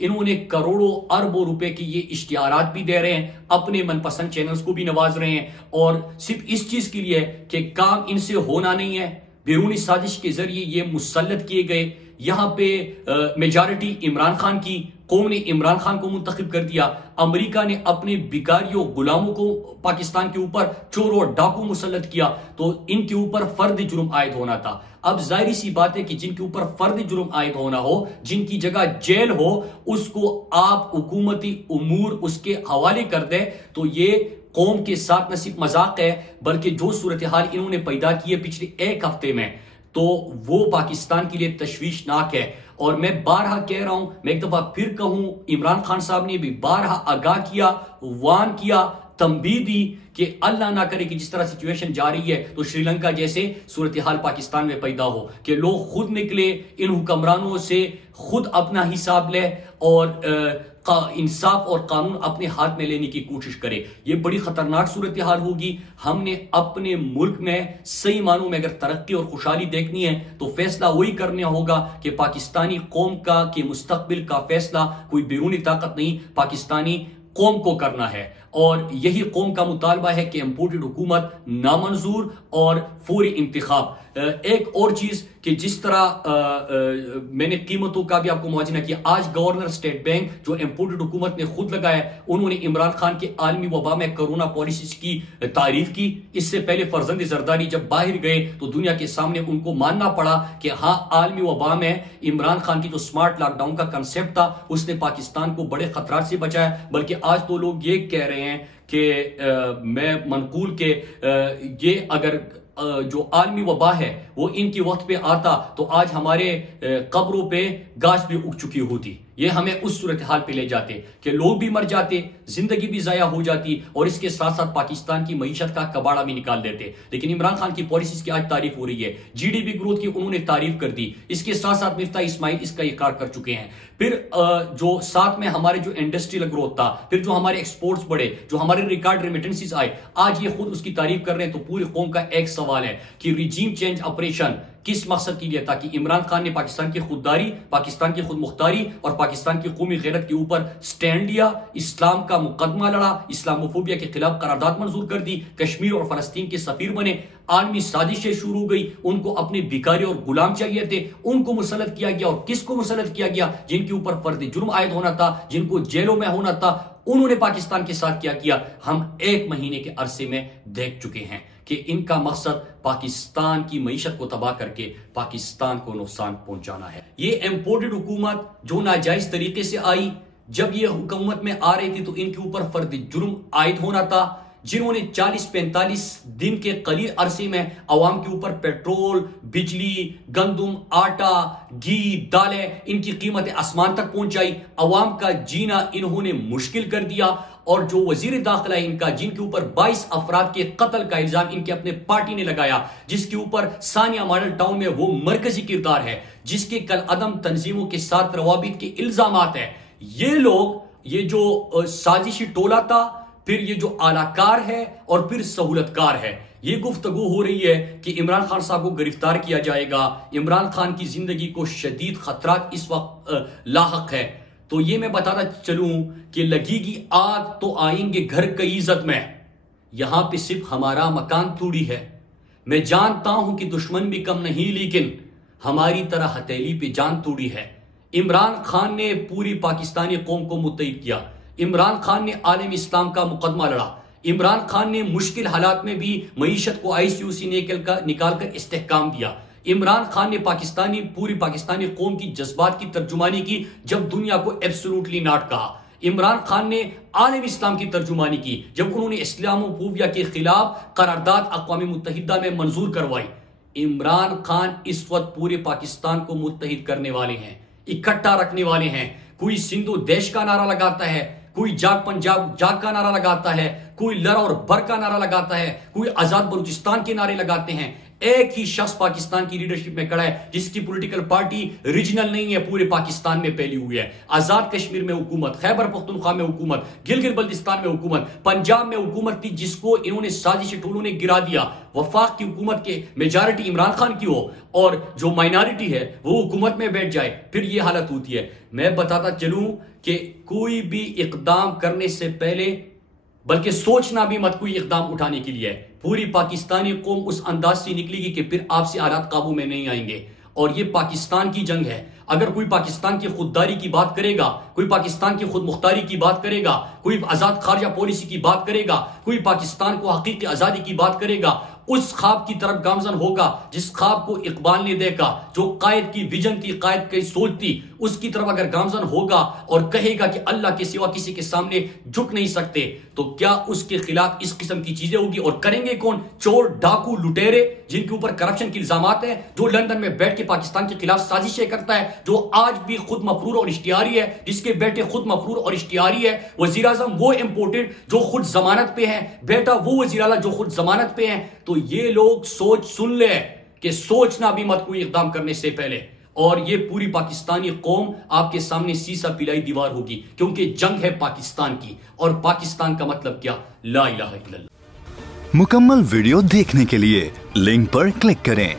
इन्होंने करोड़ों अरबों रुपए की ये इश्तिहारात भी दे रहे हैं, अपने मनपसंद चैनल्स को भी नवाज रहे हैं, और सिर्फ इस चीज के लिए कि काम इनसे होना नहीं है, बैरूनी साजिश के जरिए ये मुसल्लत किए गए। यहां पे मेजॉरिटी इमरान खान की, कौम ने इमरान खान को मुंतखब कर दिया। अमेरिका ने अपने बिकारियों गुलामों को पाकिस्तान के ऊपर चोरों और डाकू मुसल्लत किया, तो इनके ऊपर फर्द जुर्म आयद होना था। अब जाहिर सी बात है कि जिनके ऊपर फर्द जुर्म आयद होना हो, जिनकी जगह जेल हो, उसको आप हुकूमती उमूर उसके हवाले कर दे, तो ये कौम के साथ न सिर्फ मजाक है, बल्कि जो सूरत हाल इन्होंने पैदा की है पिछले एक हफ्ते में, तो वो पाकिस्तान के लिए तशवीशनाक है। और मैं बारहा कह रहा हूं, मैं एक दफा फिर कहूं, इमरान खान साहब ने भी बारहा आगाह किया, वान किया, तंबीह दी कि अल्लाह ना करे कि जिस तरह सिचुएशन जा रही है तो श्रीलंका जैसे सूरत हाल पाकिस्तान में पैदा हो, कि लोग खुद निकले, इन हुक्मरानों से खुद अपना हिसाब ले और इंसाफ और कानून अपने हाथ में लेने की कोशिश करे। यह बड़ी खतरनाक सूरत हाल होगी। हमने अपने मुल्क में सही मानों में अगर तरक्की और खुशहाली देखनी है तो फैसला वही करना होगा कि पाकिस्तानी कौम का के मुस्तकबिल का फैसला कोई बैरूनी ताकत नहीं, पाकिस्तानी कौम को करना है। और यही कौम का मुतालबा है कि इम्पोर्टेड हुकूमत नामंजूर और फौरी इंतखाब। एक और चीज कि जिस तरह मैंने कीमतों का भी आपको मुआवजा किया, आज गवर्नर स्टेट बैंक जो इम्पोर्टेड हुकूमत ने खुद लगाया, उन्होंने इमरान खान के आलमी वबा में कोरोना पॉलिसीज की तारीफ की। इससे पहले फरजंद जरदारी जब बाहर गए तो दुनिया के सामने उनको मानना पड़ा कि हाँ, आलमी वबा में इमरान खान की जो स्मार्ट लॉकडाउन का कंसेप्ट था उसने पाकिस्तान को बड़े खतरात से बचाया। बल्कि आज तो लोग ये कह रहे हैं कि मैं मनकूल के ये अगर जो आलमी वबा है वो इनकी वक्त पे आता तो आज हमारे कब्रों पे घास भी उग चुकी होती। ये हमें उस सूरत हाल पे ले जाते कि लोग भी मर जाते, जिंदगी भी जाया हो जाती, और इसके साथ साथ पाकिस्तान की मईशत का कबाड़ा भी निकाल देते। लेकिन इमरान खान की पॉलिसीज की आज तारीफ हो रही है, जीडीपी ग्रोथ की उन्होंने तारीफ कर दी, इसके साथ साथ मिफ्ता इस्माइल इसका इकरार कर चुके हैं। फिर जो साथ में हमारे जो इंडस्ट्रियल ग्रोथ था, फिर जो हमारे एक्सपोर्ट्स बढ़े, जो हमारे रिकॉर्ड रेमिटेंसीज आए, आज ये खुद उसकी तारीफ कर रहे हैं। तो पूरी कौम का एक सवाल है कि रिजीम चेंज ऑपरेशन किस मकसद के लिए था? कि इमरान खान ने पाकिस्तान की खुददारी, पाकिस्तान की खुद मुख्तारी और पाकिस्तान की कौमी गैरत के ऊपर स्टैंड लिया, इस्लाम का मुकदमा लड़ा, इस्लामोफोबिया के खिलाफ करारदाद मंजूर कर दी, कश्मीर और फलस्तीन के सफीर बने, आलमी साजिशें शुरू हो गई, उनको अपने भिखारी और गुलाम चाहिए थे, उनको मुसल्लत किया गया। और किसको मुसल्लत किया गया? जिनके ऊपर फर्द जुर्म आयद होना था, जिनको जेलों में होना था, उन्होंने पाकिस्तान के साथ क्या किया हम 1 महीने के अरसे में देख चुके हैं कि इनका मकसद पाकिस्तान की मईशत को तबाह करके पाकिस्तान को नुकसान पहुंचाना है। ये इंपोर्टेड हुकूमत जो नाजायज तरीके से आई, जब ये हुकूमत में आ रही थी तो इनके ऊपर फर्द जुर्म आयद होना था, जिन्होंने 40-45 दिन के कलील अरसे में अवाम के ऊपर पेट्रोल, बिजली, गंदुम, आटा, घी, दालें, इनकी कीमतें आसमान तक पहुंचाई, अवाम का जीना इन्होंने मुश्किल कर दिया। और जो वजीर दाखिला इनका, जिनके ऊपर 22 अफराद के कत्ल का इल्जाम इनके अपने पार्टी ने लगाया, जिसके ऊपर सानिया मॉडल टाउन में वो मरकजी किरदार है, जिसके कल अदम तंजीमों के साथ रवाबित के इल्जामात है, ये लोग, ये जो साजिशी टोला था, फिर ये जो आलाकार है और फिर सहूलतकार है, ये गुफ्तगू हो रही है कि इमरान खान साहब को गिरफ्तार किया जाएगा, इमरान खान की जिंदगी को शदीद खतरात इस वक्त लाहक है। तो ये मैं बताना चलूं कि लगेगी आग तो आएंगे घर की इज्जत में, यहां पे सिर्फ हमारा मकान थोड़ी है। मैं जानता हूं कि दुश्मन भी कम नहीं, लेकिन हमारी तरह हथेली पे जान तोड़ी है। इमरान खान ने पूरी पाकिस्तानी कौम को मुत्तहिद किया, इमरान खान ने आलम इस्लाम का मुकदमा लड़ा, इमरान खान ने मुश्किल हालात में भी मईशत को आईसीयू से निकाल कर इस्तेहकाम दिया। इमरान खान ने पूरी पाकिस्तानी कौम की जज्बात की तर्जुमानी की जब दुनिया को एब्सोल्युटली नॉट कहा। इमरान खान ने आलम इस्लाम की तर्जुमानी की जब उन्होंने इस्लामोफोबिया के खिलाफ करारदाद अक़वाम मुत्तहिदा में मंजूर करवाई। इमरान खान इस वक्त पूरे पाकिस्तान को मुत्तहिद करने वाले हैं, इकट्ठा रखने वाले हैं। कोई सिंधु देश का नारा लगाता है, कोई जाग पंजाब जाग का नारा लगाता है, कोई लड़ और बर का नारा लगाता है, कोई आजाद बलूचिस्तान के नारे लगाते हैं। एक ही शख्स पाकिस्तान की लीडरशिप में खड़ा है जिसकी पॉलिटिकल पार्टी रीजनल नहीं है, पूरे पाकिस्तान में फैली हुई है। आजाद कश्मीर में हुकूमत, खैबर पख्तूनख्वा में हुकूमत, गिलगित बल्तिस्तान में हुकूमत, पंजाब में हुकूमत थी जिसको इन्होंने साजिश टोलों ने गिरा दिया। वफाक की हुकूमत के मेजॉरिटी इमरान खान की हो और जो माइनॉरिटी है वो हुकूमत में बैठ जाए, फिर ये हालत होती है। मैं बताता चलूं कि कोई भी इकदाम करने से पहले बल्कि सोचना भी मत कोई इकदाम उठाने के लिए। पूरी पाकिस्तानी कौम उस अंदाज से निकलेगी कि फिर आपसे हालात काबू में नहीं आएंगे। और ये पाकिस्तान की जंग है। अगर कोई पाकिस्तान की खुददारी की बात करेगा, कोई पाकिस्तान की खुद मुख्तारी की बात करेगा, कोई आजाद खारजा पॉलिसी की बात करेगा, कोई पाकिस्तान को हकीकी आजादी की बात करेगा, उस ख्वाब की तरफ गामजन होगा जिस ख्वाब को इकबाल ने देखा, जो कायद की विजन थी, कायद की सोच थी, उसकी तरफ अगर गामजन होगा और कहेगा कि अल्लाह के सिवा किसी के सामने झुक नहीं सकते, तो क्या उसके खिलाफ इस किस्म की चीजें होगी? और करेंगे कौन? चोर, डाकू, लुटेरे जिनके ऊपर करप्शन के इल्जामात हैं, जो लंदन में बैठ के पाकिस्तान के खिलाफ साजिशें करता है, जो आज भी खुद मफरूर और इश्तिहारी है, जिसके बेटे खुद मफरूर और इश्तिहारी है। वजीर आजम वो इंपोर्टेड जो खुद जमानत पे है, बेटा वो वजीर आला जो खुद जमानत पे है। तो ये लोग सोच सुन ले कि सोचना भी मत कोई इकदाम करने से पहले। और ये पूरी पाकिस्तानी कौम आपके सामने सीसा पिलाई दीवार होगी, क्योंकि जंग है पाकिस्तान की। और पाकिस्तान का मतलब क्या? ला इलाहा इल्लल्लाह। मुकम्मल वीडियो देखने के लिए लिंक पर क्लिक करें।